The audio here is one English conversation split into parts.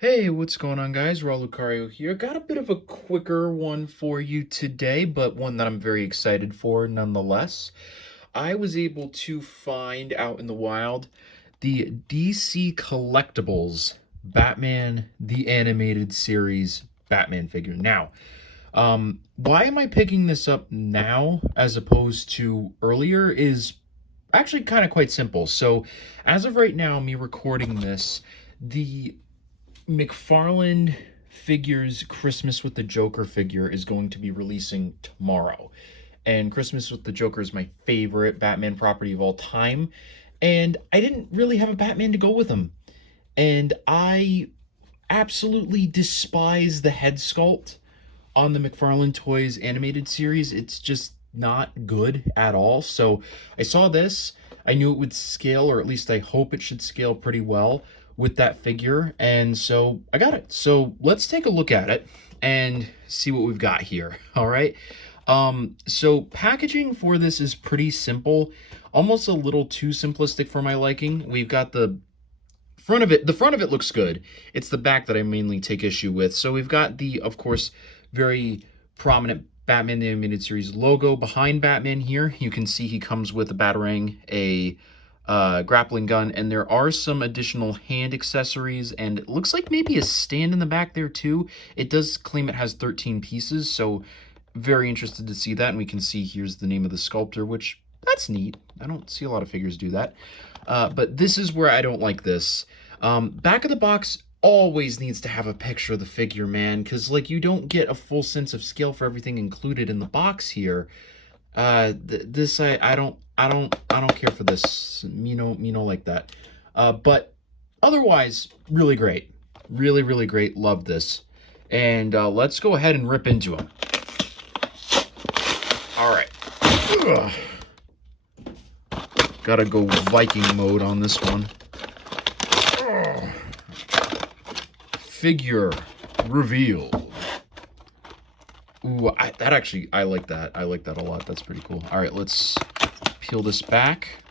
Hey, what's going on, guys? RaW here. Got a bit of a quicker one for you today, but one that I'm very excited for nonetheless. I was able to find out in the wild the DC Collectables Batman the Animated Series Batman figure. Now, why am I picking this up now as opposed to earlier is actually kind of quite simple. So, as of right now, me recording this, the McFarlane Figures Christmas with the Joker figure is going to be releasing tomorrow. And Christmas with the Joker is my favorite Batman property of all time. And I didn't really have a Batman to go with him. And I absolutely despise the head sculpt on the McFarlane Toys animated series. It's just not good at all. So I saw this. I knew it would scale, or at least I hope it should scale pretty well with that figure. And so I got it. So let's take a look at it and see what we've got here. All right. So packaging for this is pretty simple, almost a little too simplistic for my liking. We've got the front of it looks good. It's the back that I mainly take issue with. So we've got the, of course, very prominent Batman the Animated Series logo behind Batman here. You can see he comes with a batarang, a grappling gun, and there are some additional hand accessories, and it looks like maybe a stand in the back there too. It does claim it has 13 pieces, so very interested to see that. And we can see here's the name of the sculptor, which that's neat. I don't see a lot of figures do that. But this is where I don't like this. Back of the box always needs to have a picture of the figure, man, because like you don't get a full sense of scale for everything included in the box here. This I don't care for this. Me no like that. But otherwise, really great, really great. Love this, and let's go ahead and rip into them. All right. Ugh. Gotta go Viking mode on this one. Ugh. Figure reveal. Ooh, I like that. I like that a lot. That's pretty cool. All right, let's peel this back.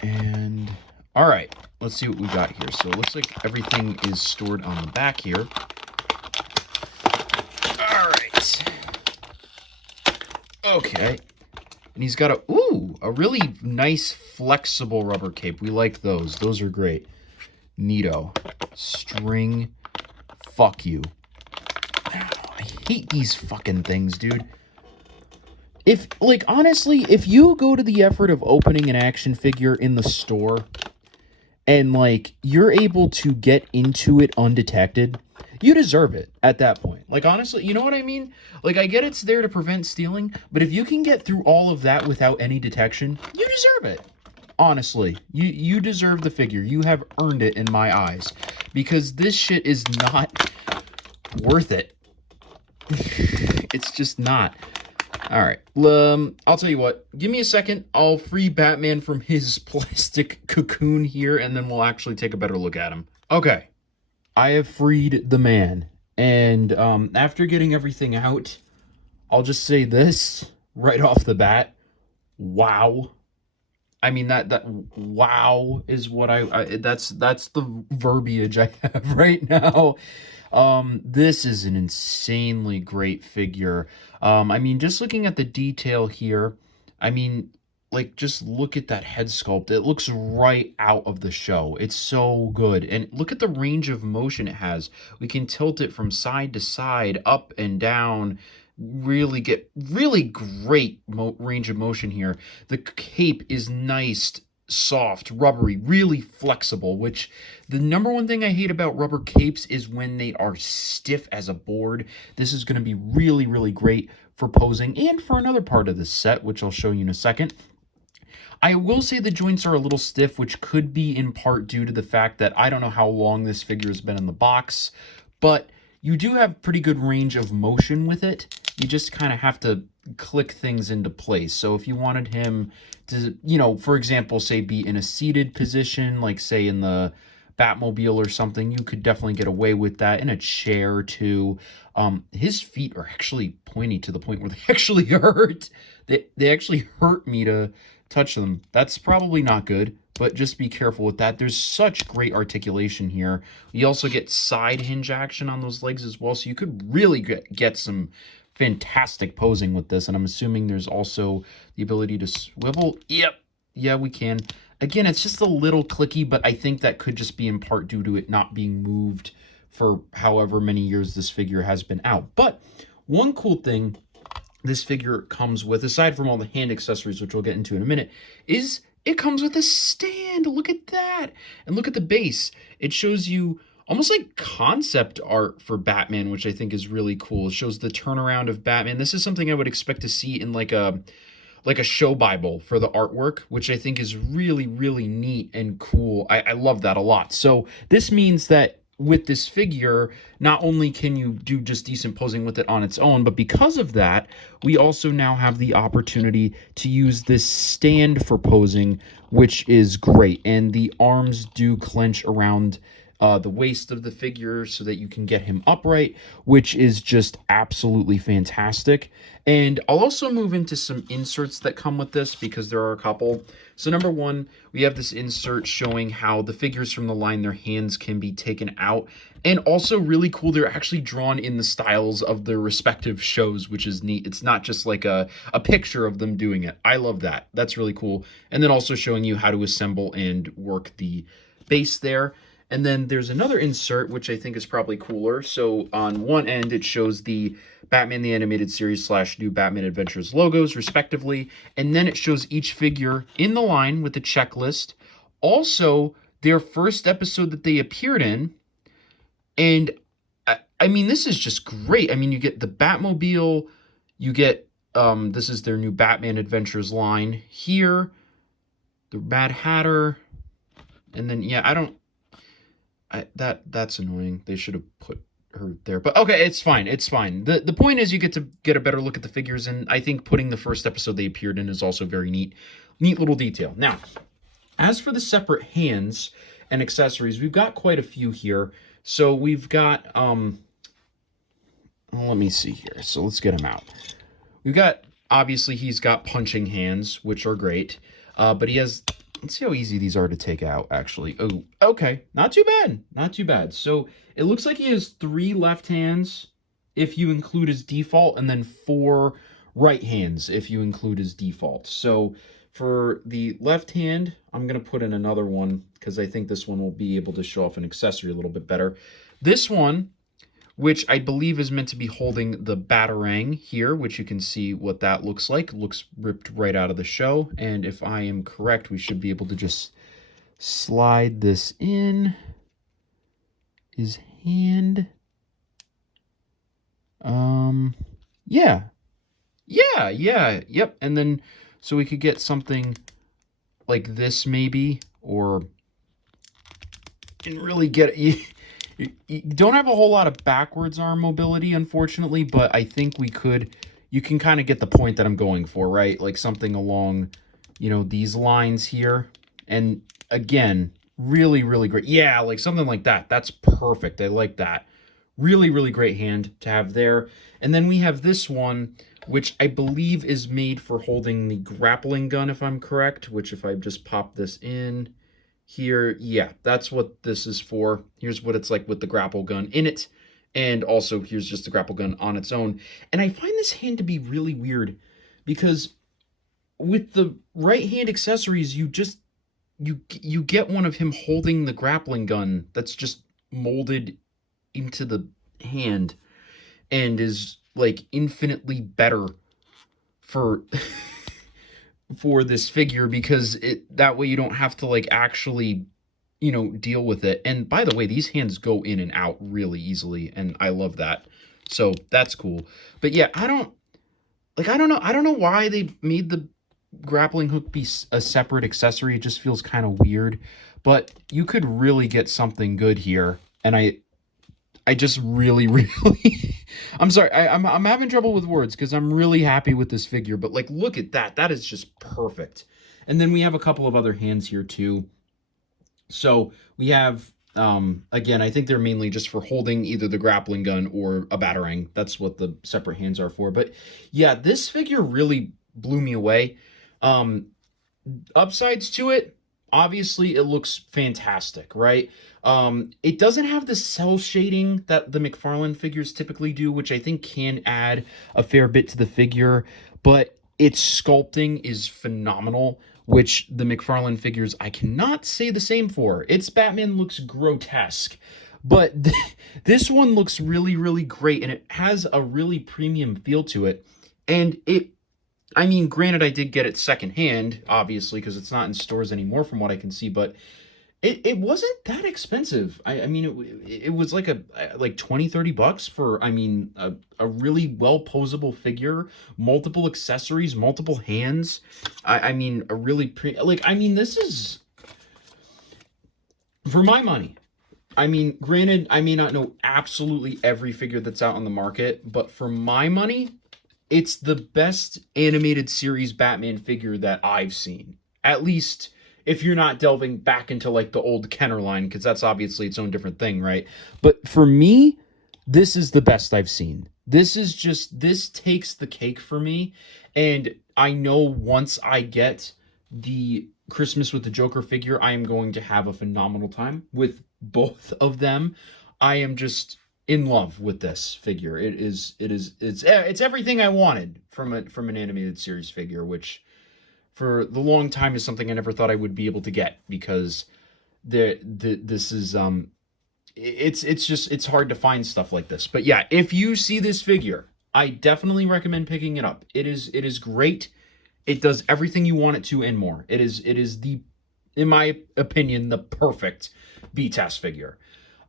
And all right, let's see what we got here. So it looks like everything is stored on the back here. All right. Okay. And he's got a really nice flexible rubber cape. We like those. Those are great. Neato. String. Fuck you. I hate these fucking things, dude. If, like, honestly, if you go to the effort of opening an action figure in the store and, like, you're able to get into it undetected, you deserve it at that point. Like, honestly, you know what I mean? Like, I get it's there to prevent stealing, but if you can get through all of that without any detection, you deserve it. Honestly, you deserve the figure. You have earned it in my eyes. Because this shit is not worth it. It's just not. All right. I'll tell you what. Give me a second. I'll free Batman from his plastic cocoon here, and then we'll actually take a better look at him. Okay. I have freed the man. And after getting everything out, I'll just say this right off the bat. Wow. I mean that wow is what that's the verbiage I have right now. This is an insanely great figure. I mean, just looking at the detail here, I mean, like, just look at that head sculpt. It looks right out of the show. It's so good. And look at the range of motion it has. We can tilt it from side to side, up and down, really get really great range of motion here. The cape is nice, soft, rubbery, really flexible, which the number one thing I hate about rubber capes is when they are stiff as a board. This is going to be really great for posing and for another part of this set, which I'll show you in a second. I will say the joints are a little stiff, which could be in part due to the fact that I don't know how long this figure has been in the box, but you do have pretty good range of motion with it. You just kind of have to click things into place. So if you wanted him to, you know, for example, say be in a seated position, like say in the Batmobile or something, you could definitely get away with that. In a chair too. His feet are actually pointy to the point where they actually hurt. They actually hurt me to touch them. That's probably not good, but just be careful with that. There's such great articulation here. You also get side hinge action on those legs as well, so you could really get some fantastic posing with this. And I'm assuming there's also the ability to swivel. Yep, yeah, we can. Again, it's just a little clicky, but I think that could just be in part due to it not being moved for however many years this figure has been out. But one cool thing this figure comes with, aside from all the hand accessories, which we'll get into in a minute, is it comes with a stand. Look at that. And look at the base. It shows you almost like concept art for Batman, which I think is really cool. It shows the turnaround of Batman. This is something I would expect to see in like a show Bible for the artwork, which I think is really, really neat and cool. I love that a lot. So this means that with this figure, not only can you do just decent posing with it on its own, but because of that, we also now have the opportunity to use this stand for posing, which is great. And the arms do clench around the waist of the figure so that you can get him upright, which is just absolutely fantastic. And I'll also move into some inserts that come with this because there are a couple. So number one, we have this insert showing how the figures from the line, their hands can be taken out. And also really cool, they're actually drawn in the styles of their respective shows, which is neat. It's not just like a picture of them doing it. I love that. That's really cool. And then also showing you how to assemble and work the base there. And then there's another insert, which I think is probably cooler. So on one end, it shows the Batman the Animated Series / New Batman Adventures logos, respectively. And then it shows each figure in the line with the checklist. Also, their first episode that they appeared in. And, I mean, this is just great. I mean, you get the Batmobile. You get, this is their new Batman Adventures line here. The Mad Hatter. And then, yeah, that's annoying. They should have put her there, but okay, it's fine. It's fine. The point is you get to get a better look at the figures, and I think putting the first episode they appeared in is also very neat little detail. Now, as for the separate hands and accessories, we've got quite a few here. So we've got let me see here. So let's get him out. We've got, obviously he's got punching hands, which are great, but he has. Let's see how easy these are to take out, actually. Oh, okay. Not too bad. Not too bad. So it looks like he has 3 left hands if you include his default, and then 4 right hands if you include his default. So for the left hand, I'm going to put in another one because I think this one will be able to show off an accessory a little bit better. This one, which I believe is meant to be holding the Batarang here, which you can see what that looks like. Looks ripped right out of the show. And if I am correct, we should be able to just slide this in his hand. Yeah. Yep. And then, so we could get something like this maybe, or and really get it. You don't have a whole lot of backwards arm mobility, unfortunately, but I think you can kind of get the point that I'm going for, right? Like something along, these lines here. And again, really, really great. Yeah, like something like that. That's perfect. I like that. Really, really great hand to have there. And then we have this one, which I believe is made for holding the grappling gun, if I'm correct, which if I just pop this in here, yeah, that's what this is for. Here's what it's like with the grapple gun in it. And also here's just the grapple gun on its own. And I find this hand to be really weird because with the right hand accessories, you get one of him holding the grappling gun that's just molded into the hand and is like infinitely better for for this figure, because that way you don't have to like actually deal with it. And by the way, these hands go in and out really easily, and I love that. So that's cool. But yeah, I don't know why they made the grappling hook be a separate accessory. It just feels kind of weird, but you could really get something good here. And I just really I'm sorry, I'm having trouble with words because I'm really happy with this figure, but like look at that. That is just perfect. And then we have a couple of other hands here too. So we have again, I think they're mainly just for holding either the grappling gun or a Batarang. That's what the separate hands are for. But yeah, this figure really blew me away. upsides to it, obviously it looks fantastic, right? It doesn't have the cell shading that the McFarlane figures typically do, which I think can add a fair bit to the figure, but its sculpting is phenomenal, which the McFarlane figures I cannot say the same for. Its Batman looks grotesque, but this one looks really, really great, and it has a really premium feel to it. And I mean, granted, I did get it secondhand, obviously, because it's not in stores anymore from what I can see, but it wasn't that expensive. I mean, it was like like 20-30 bucks for, I mean, a really well posable figure, multiple accessories, multiple hands. I mean, a really like, I mean, this is for my money. I mean, granted, I may not know absolutely every figure that's out on the market, but for my money, it's the best animated series Batman figure that I've seen. At least if you're not delving back into like the old Kenner line, because that's obviously its own different thing, right? But for me, this is the best I've seen. This takes the cake for me. And I know once I get the Christmas with the Joker figure, I am going to have a phenomenal time with both of them. I am just in love with this figure. It's everything I wanted from an animated series figure, which for the long time is something I never thought I would be able to get, because this is it's hard to find stuff like this. But yeah, if you see this figure, I definitely recommend picking it up. It is great. It does everything you want it to and more. It is the, in my opinion, the perfect BTAS figure.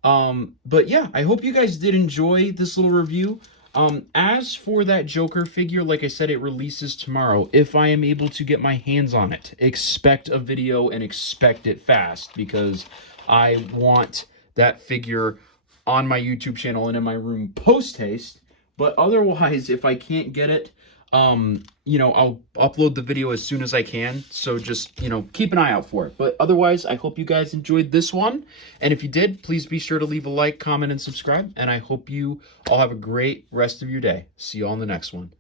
But yeah, I hope you guys did enjoy this little review. As for that Joker figure, like I said, it releases tomorrow. If I am able to get my hands on it, expect a video and expect it fast, because I want that figure on my YouTube channel and in my room post haste. But otherwise, if I can't get it, you know, I'll upload the video as soon as I can. So just, you know, keep an eye out for it. But otherwise, I hope you guys enjoyed this one. And if you did, please be sure to leave a like, comment, and subscribe. And I hope you all have a great rest of your day. See you all in the next one.